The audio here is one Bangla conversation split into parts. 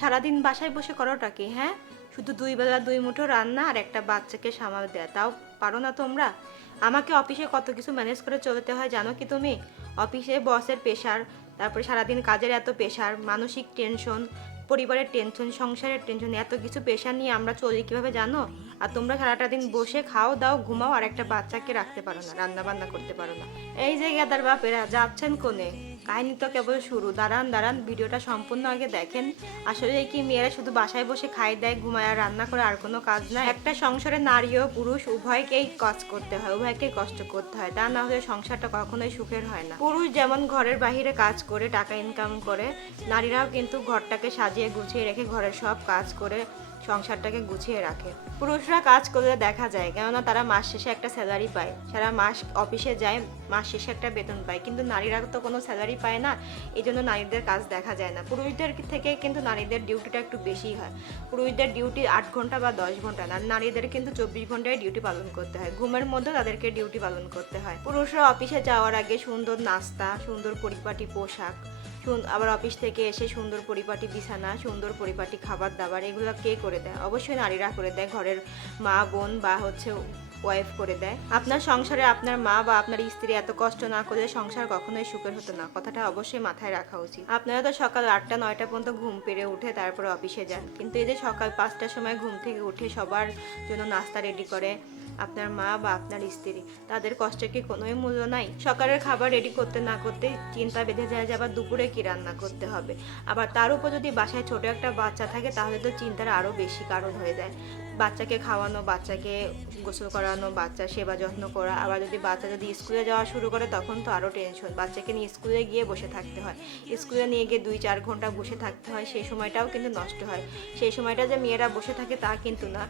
সারাদিন বাসায় বসে করোটা কি? হ্যাঁ? শুধু দুই বেলা দুই মুঠো রান্না আর একটা বাচ্চাকে সামাল দেয়া। তাও পারো না তোমরা? আমাকে অফিসে কত কিছু ম্যানেজ করে চলতে হয় জানো কি তুমি? অফিসে বসের প্রেশার তারপরে সারাদিন কাজের এত প্রেশার মানসিক টেনশন পরিবারের টেনশন সংসারের টেনশন এত কিছু প্রেশার নিয়ে আমরা চলি কীভাবে জানো? আর তোমরা সারাটা দিন বসে খাও, দাও, ঘুমাও আর একটা বাচ্চাকে রাখতে পারো না রান্না বান্না করতে পারো না। এই যে গেদার বাপেরা, যাচ্ছেন কোনে? কাহিনী তো কেবল শুরু। দাঁড়ান দাঁড়ান, ভিডিওটা সম্পূর্ণ আগে দেখেন। আসলে কি মেয়েরা শুধু বাসায় বসে খাই দেয়, ঘুমায় আর রান্না করে আর কোনো কাজ না একটা সংসারে নারী ও পুরুষ উভয়কেই কাজ করতে হয়, উভয়কেই কষ্ট করতে হয়। তা না হলে সংসারটা কখনোই সুখের হয় না। পুরুষ যেমন ঘরের বাইরে কাজ করে, টাকা ইনকাম করে, নারীরাও কিন্তু ঘরটাকে সাজিয়ে গুছিয়ে রেখে ঘরের সব কাজ করে সংসারটাকে গুছিয়ে রাখে। পুরুষরা কাজ করলে দেখা যায়, কেননা তারা মাস শেষে একটা স্যালারি পায়। সারা মাস অফিসে যায়, মাস শেষে একটা বেতন পায়। কিন্তু নারীরা তো কোনো স্যালারি পায় না, এই জন্য নারীদের কাজ দেখা যায় না। পুরুষদের থেকে কিন্তু নারীদের ডিউটিটা একটু বেশি হয়। পুরুষদের ডিউটি আট ঘণ্টা বা দশ ঘণ্টা না, নারীদের কিন্তু চব্বিশ ঘন্টায় ডিউটি পালন করতে হয়। ঘুমের মধ্যে তাদেরকে ডিউটি পালন করতে হয়। পুরুষরা অফিসে যাওয়ার আগে সুন্দর নাস্তা, সুন্দর পরিপাটি পোশাক আবার অফিস থেকে এসে সুন্দর পরিপাটি বিছানা, সুন্দর পরিপাটি খাবার, দাবার, এগুলো কে করে দেয়? অবশ্যই নারীরা করে দেয়, ঘরের মা, বোন বা হচ্ছে ওয়াইফ করে দেয়। আপনার সংসারে আপনার মা বা আপনার স্ত্রী এত কষ্ট না করলে সংসার কখনোই সুখের হতো না। কথাটা অবশ্যই মাথায় রাখা উচিত। আপনারা তো সকাল আটটা, নয়টা পর্যন্ত ঘুম পেরে উঠে তারপরে অফিসে যান। কিন্তু এই যে সকাল পাঁচটার সময় ঘুম থেকে উঠে সবার জন্য নাস্তা রেডি করে আপনার মা বা আপনার স্ত্রী, তাদের কষ্টের কি কোনোই মূল্য নাই? সকালের খাবার রেডি করতে না করতে চিন্তা বেঁধে যায় যে আবার দুপুরে কি রান্না করতে হবে। আবার তার উপর যদি বাসায় ছোট একটা বাচ্চা থাকে, তাহলে তো চিন্তার আরও বেশি কারণ হয়ে যায়। বাচ্চাকে খাওয়ানো, বাচ্চাকে গোসল করানো, বাচ্চার সেবা যত্ন করা, আবার যদি বাচ্চা যদি স্কুলে যাওয়া শুরু করে, তখন তো আরও টেনশন বাচ্চাকে নিয়ে স্কুলে গিয়ে বসে থাকতে হয়। স্কুলে নিয়ে গিয়ে দুই চার ঘণ্টা বসে থাকতে হয়, সেই সময়টাও কিন্তু নষ্ট হয়। সেই সময়টা যে মেয়েরা বসে থাকে তা কিন্তু না।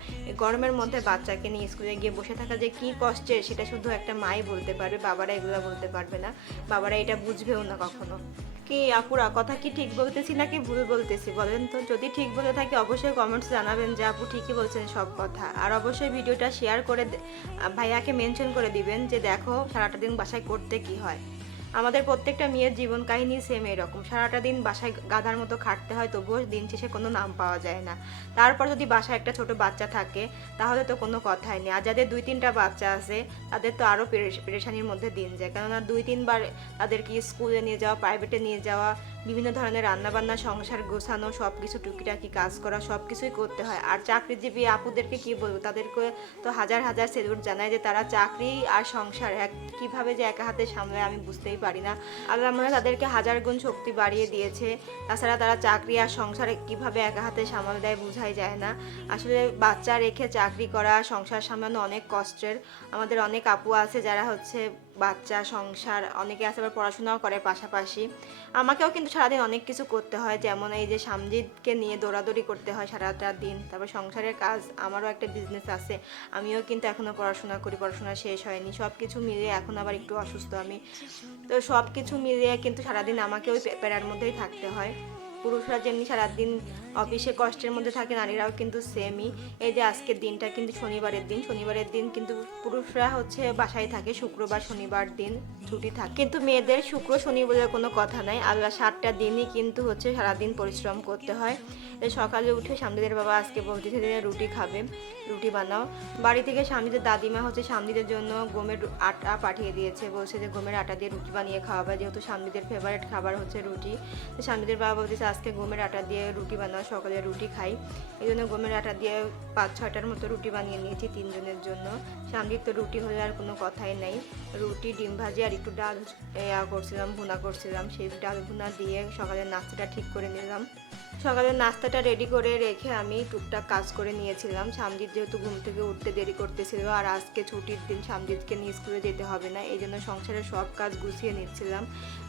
গরমের মধ্যে বাচ্চাকে নিয়ে স্কুলে গিয়ে বসে থাকা যে কি কষ্টের সেটা শুধু একটা মাই বলতে পারবে, বাবারা এগুলো বলতে পারবে না। বাবারা এটা বুঝবেও না কখনো। কি আপুরা, কথা কি ঠিক বলতেছি নাকি ভুল বলতেছি বলেন তো? যদি ঠিক বলে থাকি অবশ্যই কমেন্টস জানাবেন যে আপু ঠিকই বলছেন সব কথা। আর অবশ্যই ভিডিওটা শেয়ার করে ভাইয়াকে মেনশন করে দিবেন যে দেখো সারাটা দিন বাসায় করতে কি হয়। আমাদের প্রত্যেকটা মেয়ের জীবন কাহিনী সেম এরকম সারাটা দিন বাসায় গাধার মতো খাটতে হয়, তবুও দিন শেষে কোনো নাম পাওয়া যায় না। তারপর যদি বাসায় একটা ছোট বাচ্চা থাকে, তাহলে তো কোনো কথাই নেই। আর যাদের দুই তিনটা বাচ্চা আছে, তাদের তো আরও পেরেশানির মধ্যে দিন যায়। কেননা দুই তিনবার তাদেরকে স্কুলে নিয়ে যাওয়া প্রাইভেটে নিয়ে যাওয়া বিভিন্ন ধরনের রান্নাবান্না, সংসার গোছানো সব কিছু টুকিটাকি কাজ করা সব কিছুই করতে হয়। আর চাকরিজীবী আপুদেরকে কি বলব? তাদেরকে তো হাজার হাজার সেলুট জানায় যে তারা চাকরি আর সংসার এক, কীভাবে যে একা হাতে সামলায় আমি বুঝতেই পারি না। আল্লাহ মনে তাদেরকে হাজার গুণ শক্তি বাড়িয়ে দিয়েছে। তাছাড়া তারা চাকরি আর সংসারে কীভাবে একা হাতে সামাল দেয় বোঝাই যায় না। আসলে বাচ্চা রেখে চাকরি করা, সংসার সামলানো অনেক কষ্টের। আমাদের অনেক আপু আছে যারা হচ্ছে বাচ্চা, সংসার, অনেকে আছে আবার পড়াশোনাও করে পাশাপাশি। আমাকেও কিন্তু সারাদিন অনেক কিছু করতে হয়, যেমন এই যে সামজিদকে নিয়ে দৌড়াদৌড়ি করতে হয় সারাটা দিন। তারপর সংসারের কাজ, আমারও একটা বিজনেস আছে। আমিও কিন্তু এখনও পড়াশোনা করি, পড়াশোনা শেষ হয়নি। সব কিছু মিলিয়ে এখন আবার একটু অসুস্থ আমি। তো সব কিছু মিলিয়ে কিন্তু সারাদিন আমাকে ওই প্যারার মধ্যেই থাকতে হয়। পুরুষরা যেমনি সারাদিন অফিসে কষ্টের মধ্যে থাকে, নারীরাও কিন্তু সেমই এই যে আজকের দিনটা কিন্তু শনিবারের দিন শনিবারের দিন কিন্তু পুরুষরা হচ্ছে বাসায় থাকে, শুক্রবার, শনিবার দিন ছুটি থাকে। কিন্তু মেয়েদের শুক্র, শনি বলে কোনো কথা নাই। আল্লাহ সাতটা দিনই কিন্তু হচ্ছে সারাদিন পরিশ্রম করতে হয়। সকালে উঠে সামদিদের বাবা আজকে বলতেছে যে রুটি খাবে, রুটি বানাও। বাড়ি থেকে সামদিদের দাদিমা হচ্ছে সামদিদের জন্য গমের আটা পাঠিয়ে দিয়েছে। বলছে যে, গমের আটা দিয়ে রুটি বানিয়ে খাওয়াবে। যেহেতু সামদিদের ফেভারিট খাবার হচ্ছে রুটি। তো সামদিদের বাবা বলতেছে আজকে গমের আটা দিয়ে রুটি বানাও, সকালে রুটি খাই। এই জন্য গমের আটা দিয়ে পাঁচ, ছয়টার মতো রুটি বানিয়ে নিয়েছি তিনজনের জন্য। সামনে তো রুটি হলে আর কোনো কথাই নেই। রুটি, ডিম ভাজি আর একটু ডাল করছিলাম, ভুনা করছিলাম। সেই ডাল ভুনা দিয়ে সকালে নাস্তাটা ঠিক করে নিলাম। সকালের নাস্তাটা রেডি করে রেখে আমি টুকটাক কাজ করে নিয়েছিলাম। সামজিৎ যেহেতু ঘুম থেকে উঠতে দেরি করতেছিল, আর আজকে ছুটির দিন সামজিৎকে নিয়ে স্কুলে যেতে হবে না, এই জন্য সংসারের সব কাজ গুছিয়ে নিচ্ছিলাম।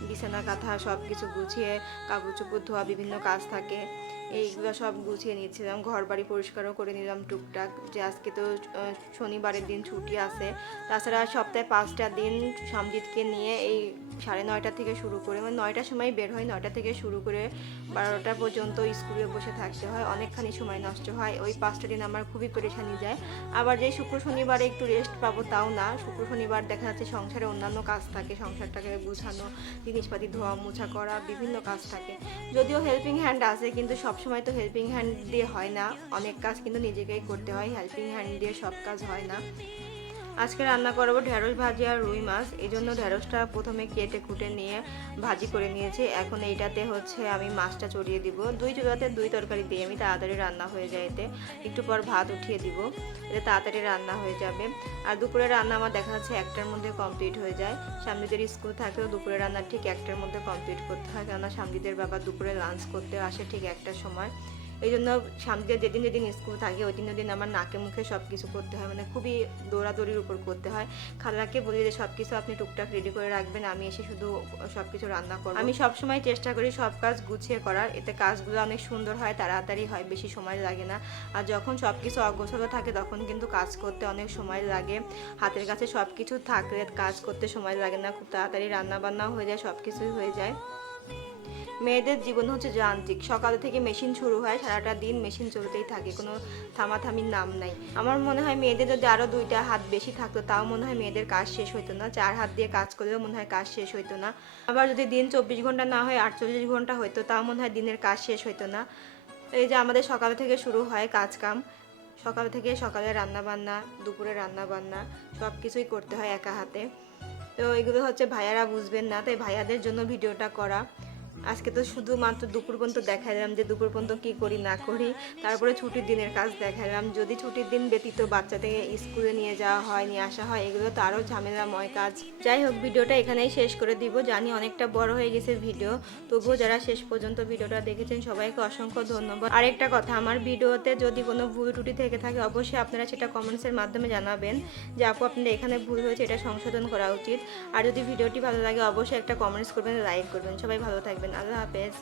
বিছানা, কাঁথা সব কিছু গুছিয়ে কাপড় চোপড় ধোয়া, বিভিন্ন কাজ থাকে। এইগুলো সব গুছিয়ে নিচ্ছিলাম ঘর বাড়ি পরিষ্কারও করে নিলাম টুকটাক। যে আজকে তো শনিবারের দিন ছুটি আছে। তাছাড়া সপ্তাহে পাঁচটা দিন সামজিৎকে নিয়ে এই সাড়ে নয়টা থেকে শুরু করে মানে নয়টার সময় বের হয়, নয়টা থেকে শুরু করে বারোটা পর্যন্ত স্কুলে বসে থাকতে হয়। অনেকখানি সময় নষ্ট হয়। ওই পাঁচটা দিন আমার খুবই পরেশানি যায়। আবার যে শুক্র শনিবারে একটু রেস্ট পাবো তাও না। শুক্র শনিবার দেখা যাচ্ছে সংসারে অন্যান্য কাজ থাকে, সংসারটাকে গুছানো, জিনিসপাতি ধোয়া মোছা করা, বিভিন্ন কাজ থাকে। যদিও হেল্পিং হ্যান্ড আছে, কিন্তু সব সময় তো হেল্পিং হ্যান্ড দিয়ে হয় না। অনেক কাজ কিন্তু নিজেকেই করতে হয়। হেল্পিং হ্যান্ড দিয়ে সব কাজ হয় না। আজকে রান্না করব ঢেঁড়স ভাজি আর রুই মাছ। এই জন্য ঢেঁড়সটা প্রথমে কেটে কুটে নিয়ে ভাজি করে নিয়েছি। এখন এইটাতে হচ্ছে আমি মাছটা চড়িয়ে দিব। দুই চুলাতে দুই তরকারি দিয়ে আমি তাড়াতাড়ি রান্না হয়ে যায় এতে। একটু পর ভাত উঠিয়ে দিব। এতে তাড়াতাড়ি রান্না হয়ে যাবে। আর দুপুরে রান্না আমার দেখা যাচ্ছে একটার মধ্যে কমপ্লিট হয়ে যায়। সামনেদের স্কুল থাকলেও দুপুরে রান্না ঠিক একটার মধ্যে কমপ্লিট করতে হয়। কেননা সামনেদের বাবা দুপুরে লাঞ্চ করতে আসে ঠিক একটার সময়। এই জন্য সামনে যেদিন যেদিন স্কুল থাকে ওই দিন দিন আমার নাকে মুখে সব কিছু করতে হয়। মানে খুবই দৌড়াদৌড়ির উপর করতে হয়। খালাকে বলি যে সব কিছু আপনি টুকটাক রেডি করে রাখবেন। আমি এসে শুধু সব কিছু রান্না করব। আমি সব সময় চেষ্টা করি সব কাজ গুছিয়ে করার। এতে কাজগুলো অনেক সুন্দর হয়, তাড়াতাড়ি হয়, বেশি সময় লাগে না। আর যখন সব কিছু অগোছলো থাকে, তখন কিন্তু কাজ করতে অনেক সময় লাগে। হাতের কাছে সব কিছু থাকলে কাজ করতে সময় লাগে না। খুব তাড়াতাড়ি রান্না বান্নাও হয়ে যায় সব কিছুই হয়ে যায়। মেয়েদের জীবন হচ্ছে যান্ত্রিক। সকাল থেকে মেশিন শুরু হয়, সারাটা দিন মেশিন চলতেই থাকে, কোনো থামাথামির নাম নাই। আমার মনে হয় মেয়েদের যদি আরও দুইটা হাত বেশি থাকতো, তাও মনে হয় মেয়েদের কাজ শেষ হইতো না। চার হাত দিয়ে কাজ করলেও মনে হয় কাজ শেষ হইতো না। আবার যদি দিন চব্বিশ ঘণ্টা না হয়, আটচল্লিশ ঘণ্টা হইতো, তাও মনে হয় দিনের কাজ শেষ হইতো না। এই যে আমাদের সকাল থেকে শুরু হয় কাজ কাম সকাল থেকে সকালে রান্না বান্না দুপুরে রান্না বান্না সব কিছুই করতে হয় একা হাতে। তো এগুলো হচ্ছে ভাইয়ারা বুঝবেন না, তাই ভাইয়াদের জন্য ভিডিওটা করা। আজকে তো শুধুমাত্র দুপুর পর্যন্ত দেখালাম যে দুপুর পর্যন্ত কী করি, না করি। তারপরে ছুটির দিনের কাজ দেখালাম যদি ছুটির দিন ব্যতীত বাচ্চাদের স্কুলে নিয়ে যাওয়া হয়, নিয়ে আসা হয়, এগুলো তো আরও ঝামেলাময় কাজ। যাই হোক, ভিডিওটা এখানেই শেষ করে দিব। জানি অনেকটা বড় হয়ে গেছে ভিডিও। তবুও যারা শেষ পর্যন্ত ভিডিওটা দেখেছেন, সবাইকে অসংখ্য ধন্যবাদ। আরেকটা কথা, আমার ভিডিওতে যদি কোনো ভুল ত্রুটি থেকে থাকে, অবশ্যই আপনারা সেটা কমেন্টসের মাধ্যমে জানাবেন যে, আপু, আপনাদের এখানে ভুল হয়েছে, এটা সংশোধন করা উচিত। আর যদি ভিডিওটি ভালো লাগে, অবশ্যই একটা কমেন্টস করবেন, লাইক করবেন। সবাই ভালো থাকবেন। আল্লাহ হাফেজ